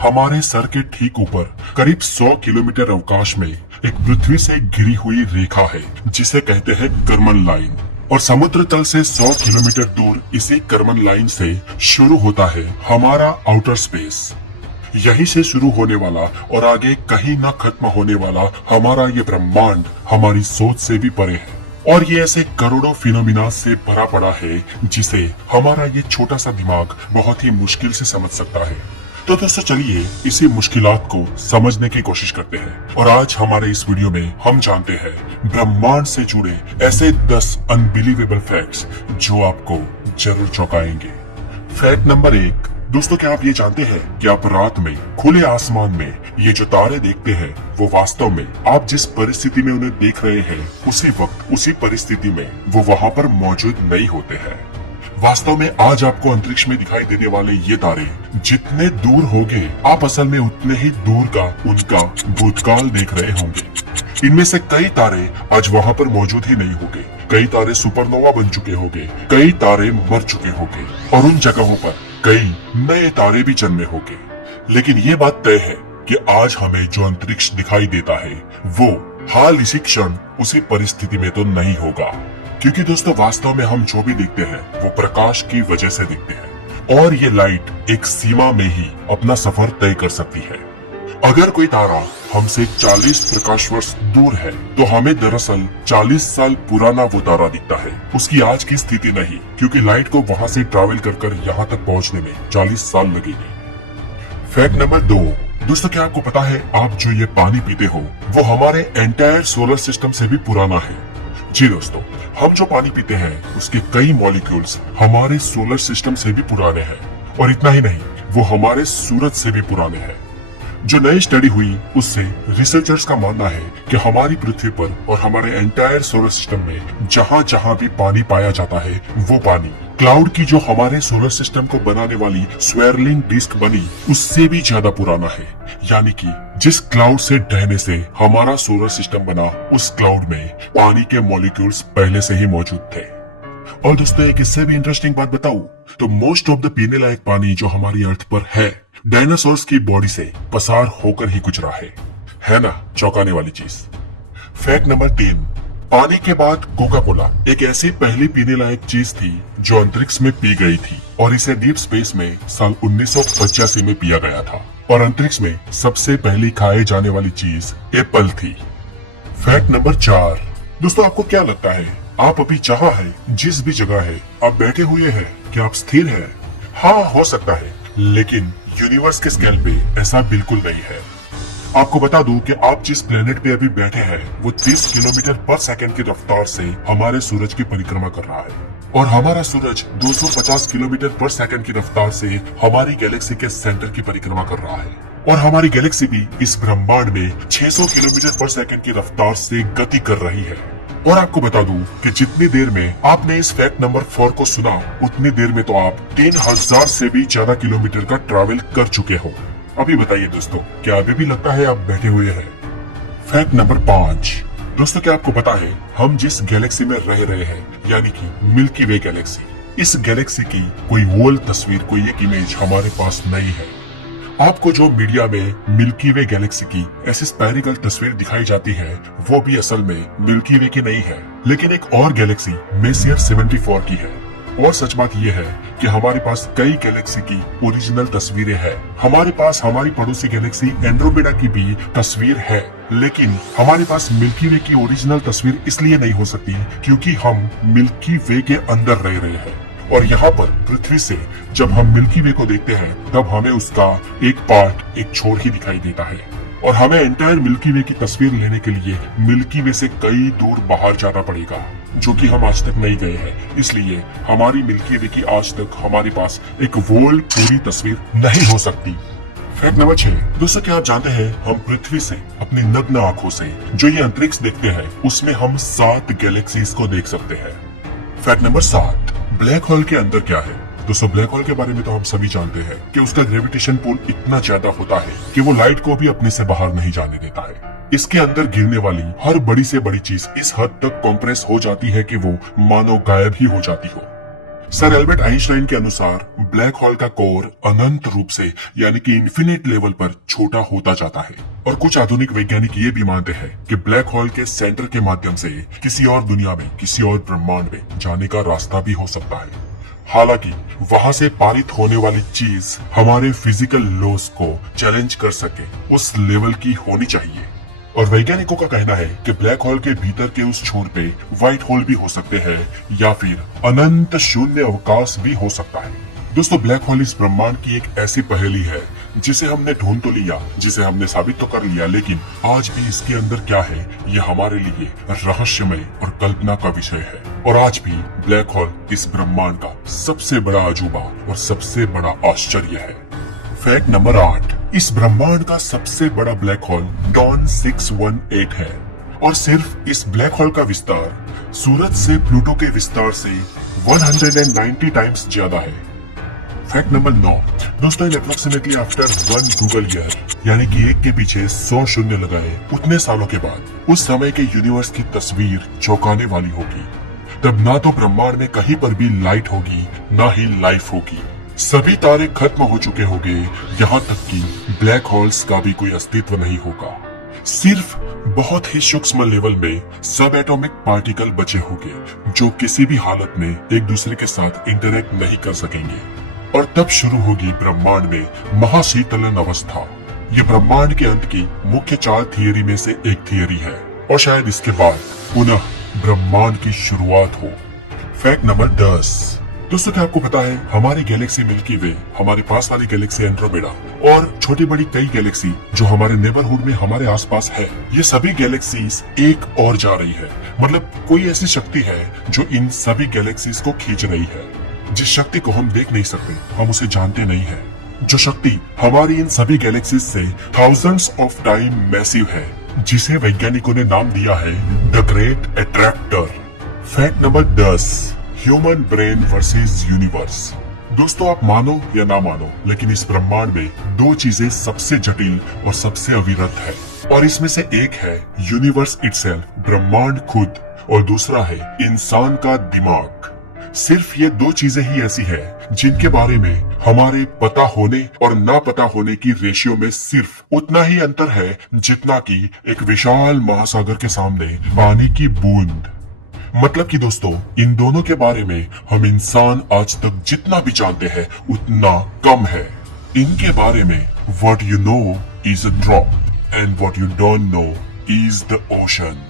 हमारे सर के ठीक ऊपर करीब 100 किलोमीटर अवकाश में एक पृथ्वी से घिरी हुई रेखा है जिसे कहते हैं कर्मन लाइन। और समुद्र तल से 100 किलोमीटर दूर इसी कर्मन लाइन से शुरू होता है हमारा आउटर स्पेस। यहीं से शुरू होने वाला और आगे कहीं न खत्म होने वाला हमारा ये ब्रह्मांड हमारी सोच से भी परे है। और ये ऐसे करोड़ों फिनोमिना से भरा पड़ा है जिसे हमारा ये छोटा सा दिमाग बहुत ही मुश्किल से समझ सकता है। तो दोस्तों चलिए इसी मुश्किलात को समझने की कोशिश करते हैं। और आज हमारे इस वीडियो में हम जानते हैं ब्रह्मांड से जुड़े ऐसे 10 अनबिलीवेबल फैक्ट्स जो आपको जरूर चौंकाएंगे। Fact number 1। दोस्तों क्या आप ये जानते हैं कि आप रात में खुले आसमान में ये जो तारे देखते हैं वो वास्तव में आप जिस परिस्थिति में उन्हें देख रहे हैं उसी वक्त उसी परिस्थिति में वो वहाँ पर मौजूद नहीं होते हैं। वास्तव में आज आपको अंतरिक्ष में दिखाई देने वाले ये तारे जितने दूर होंगे आप असल में उतने ही दूर का उनका भूतकाल देख रहे होंगे। इनमें से कई तारे आज वहाँ पर मौजूद ही नहीं होंगे, कई तारे सुपरनोवा बन चुके होंगे, कई तारे मर चुके होंगे और उन जगहों पर कई नए तारे भी जन्मे होंगे। लेकिन ये बात तय है कि आज हमें जो अंतरिक्ष दिखाई देता है वो हाल इसी क्षण उसी परिस्थिति में तो नहीं होगा, क्योंकि दोस्तों वास्तव में हम जो भी देखते हैं वो प्रकाश की वजह से देखते हैं और ये लाइट एक सीमा में ही अपना सफर तय कर सकती है। अगर कोई तारा हमसे 40 प्रकाश वर्ष दूर है तो हमें दरअसल 40 साल पुराना वो तारा दिखता है, उसकी आज की स्थिति नहीं, क्योंकि लाइट को वहां से ट्रैवल कर यहाँ तक पहुंचने में 40 साल लगेंगे। Fact number 2। दोस्तों क्या आपको पता है आप जो ये पानी पीते हो वो हमारे एंटायर सोलर सिस्टम से भी पुराना है। जी दोस्तों, हम जो पानी पीते हैं उसके कई मॉलिक्यूल्स हमारे सोलर सिस्टम से भी पुराने हैं और इतना ही नहीं वो हमारे सूरज से भी पुराने हैं। जो नई स्टडी हुई उससे रिसर्चर्स का मानना है कि हमारी पृथ्वी पर और हमारे एंटायर सोलर सिस्टम में जहाँ जहाँ भी पानी पाया जाता है वो पानी क्लाउड की जो हमारे सोलर सिस्टम को बनाने वाली स्वेरलिंग डिस्क बनी उससे भी ज्यादा पुराना है। यानी कि जिस क्लाउड से ढहने से हमारा सोलर सिस्टम बना उस क्लाउड में पानी के मॉलिक्यूल्स पहले से ही मौजूद थे। और दोस्तों एक इससे भी इंटरेस्टिंग बात बताऊं तो मोस्ट ऑफ द पीने लायक पानी जो हमारी अर्थ पर है डायनासोर्स की बॉडी से पसार होकर ही गुजरा है ना, चौंकाने वाली चीज। Fact number 3। पानी के बाद कोका कोला एक ऐसी पहली पीने लायक चीज थी जो अंतरिक्ष में पी गई थी और इसे डीप स्पेस में साल 1985 में पिया गया था और अंतरिक्ष में सबसे पहली खाए जाने वाली चीज एप्पल थी। Fact number 4। दोस्तों आपको क्या लगता है आप अभी जहाँ है जिस भी जगह है आप बैठे हुए हैं क्या आप स्थिर है? हाँ हो सकता है, लेकिन यूनिवर्स के स्केल पे ऐसा बिल्कुल नहीं है। आपको बता दूं कि आप जिस प्लेनेट पे अभी बैठे हैं वो 30 किलोमीटर पर सेकंड की रफ्तार से हमारे सूरज की परिक्रमा कर रहा है और हमारा सूरज 250 किलोमीटर पर सेकंड की रफ्तार से हमारी गैलेक्सी के सेंटर की परिक्रमा कर रहा है और हमारी गैलेक्सी भी इस ब्रह्मांड में 600 किलोमीटर पर सेकंड की रफ्तार से गति कर रही है। और आपको बता दूं कि जितनी देर में आपने इस फैक्ट नंबर 4 को सुना उतनी देर में तो आप 3000 से भी ज्यादा किलोमीटर का ट्रैवल कर चुके हो। अभी बताइए दोस्तों क्या अभी भी लगता है आप बैठे हुए हैं? Fact number 5। दोस्तों क्या आपको पता है हम जिस गैलेक्सी में रह रहे हैं यानी कि मिल्की वे गैलेक्सी, इस गैलेक्सी की कोई वोल तस्वीर कोई एक इमेज हमारे पास नहीं है। आपको जो मीडिया में मिल्की वे गैलेक्सी की ऐसी स्पेरिकल तस्वीर दिखाई जाती है वो भी असल में मिल्की वे की नहीं है, लेकिन एक और गैलेक्सी मेसियर 74 की है। और सच बात यह है कि हमारे पास कई गैलेक्सी की ओरिजिनल तस्वीरें हैं। हमारे पास हमारी पड़ोसी गैलेक्सी एंड्रोमेडा की भी तस्वीर है, लेकिन हमारे पास मिल्की वे की ओरिजिनल तस्वीर इसलिए नहीं हो सकती क्योंकि हम मिल्की वे के अंदर रह रहे हैं। और यहाँ पर पृथ्वी से जब हम मिल्की वे को देखते हैं तब हमें उसका एक पार्ट एक छोर ही दिखाई देता है और हमें एंटायर मिल्की वे की तस्वीर लेने के लिए मिल्की वे से कई दूर बाहर जाना पड़ेगा, जो कि हम आज तक नहीं गए हैं। इसलिए हमारी मिल्की वे की आज तक हमारे पास एक वोल पूरी तस्वीर नहीं हो सकती। Fact number 6। दोस्तों क्या आप जानते हैं हम पृथ्वी से अपनी नग्न आंखों से जो ये अंतरिक्ष देखते हैं उसमें हम 7 गैलेक्सीज को देख सकते हैं। Fact number 7। ब्लैक होल के अंदर क्या है? दोस्तों ब्लैक होल के बारे में तो हम सभी जानते हैं कि उसका ग्रेविटेशन पुल इतना ज्यादा होता है कि वो लाइट को भी अपने से बाहर नहीं जाने देता है। इसके अंदर गिरने वाली हर बड़ी से बड़ी चीज इस हद तक कॉम्प्रेस हो जाती है कि वो मानो गायब ही हो जाती हो। सर एल्बर्ट आइंस्टाइन के अनुसार ब्लैक होल का कोर अनंत रूप से यानी कि इन्फिनिट लेवल पर छोटा होता जाता है और कुछ आधुनिक वैज्ञानिक ये भी मानते हैं कि ब्लैक होल के सेंटर के माध्यम से किसी और दुनिया में, किसी और ब्रह्मांड में जाने का रास्ता भी हो सकता है। हालांकि वहां से पारित होने वाली चीज हमारे फिजिकल लॉस को चैलेंज कर सके उस लेवल की होनी चाहिए। और वैज्ञानिकों का कहना है कि ब्लैक होल के भीतर के उस छोर पे व्हाइट होल भी हो सकते हैं या फिर अनंत शून्य अवकाश भी हो सकता है। दोस्तों, ब्लैक होल इस ब्रह्मांड की एक ऐसी पहेली है जिसे हमने ढूंढ तो लिया, जिसे हमने साबित तो कर लिया, लेकिन आज भी इसके अंदर क्या है ये हमारे लिए रहस्यमय और कल्पना का विषय है। और आज भी ब्लैक होल इस ब्रह्मांड का सबसे बड़ा अजूबा और सबसे बड़ा आश्चर्य है। फैक्ट नंबर 8, इस ब्रह्मांड का सबसे बड़ा ब्लैक होल डॉन 618 है और सिर्फ इस ब्लैक होल का विस्तार सूरज से प्लूटो के विस्तार से 190 टाइम्स ज्यादा है। फैक्ट नंबर 9, दोस्तों, अप्रोक्सीमेटली आफ्टर 1 गूगल ईयर यानी कि एक के पीछे 100 शून्य लगाए उतने सालों के बाद उस समय के यूनिवर्स की तस्वीर चौंकाने वाली होगी। तब ना तो ब्रह्मांड में कहीं पर भी लाइट होगी, ना ही लाइफ होगी। सभी तारे खत्म हो चुके होंगे, यहाँ तक कि ब्लैक होल्स का भी कोई अस्तित्व नहीं होगा। सिर्फ बहुत ही सूक्ष्म लेवल में सब एटॉमिक पार्टिकल बचे होंगे जो किसी भी हालत में एक दूसरे के साथ इंटरेक्ट नहीं कर सकेंगे। और तब शुरू होगी ब्रह्मांड में महाशीतलन अवस्था। ये ब्रह्मांड के अंत की मुख्य 4 थियरी में से एक थियरी है और शायद इसके बाद पुनः ब्रह्मांड की शुरुआत हो। फैक्ट नंबर 10, दोस्तों, क्या आपको पता है हमारी गैलेक्सी मिल्की वे, हमारे पास वाली गैलेक्सी एंड्रोमेडा और छोटी बड़ी कई गैलेक्सी जो हमारे नेबरहुड में हमारे आसपास है, ये सभी गैलेक्सीज एक और जा रही है। मतलब कोई ऐसी शक्ति है जो इन सभी गैलेक्सीज को खींच रही है। जिस शक्ति को हम देख नहीं सकते, हम उसे जानते नहीं है, जो शक्ति हमारी इन सभी गैलेक्सीज से थाउजेंड्स ऑफ टाइम मैसिव है, जिसे वैज्ञानिकों ने नाम दिया है the great attractor. Fact number 10, human brain versus universe. दोस्तों, आप मानो या ना मानो, लेकिन इस ब्रह्मांड में 2 चीजें सबसे जटिल और सबसे अविरत है और इसमें से एक है यूनिवर्स इटसेल्फ, ब्रह्मांड खुद, और दूसरा है इंसान का दिमाग। सिर्फ ये 2 चीजें ही ऐसी है जिनके बारे में हमारे पता होने और ना पता होने की रेशियो में सिर्फ उतना ही अंतर है जितना कि एक विशाल महासागर के सामने पानी की बूंद। मतलब कि दोस्तों, इन दोनों के बारे में हम इंसान आज तक जितना भी जानते हैं उतना कम है। इनके बारे में what you know is a drop and what you don't know is the ocean।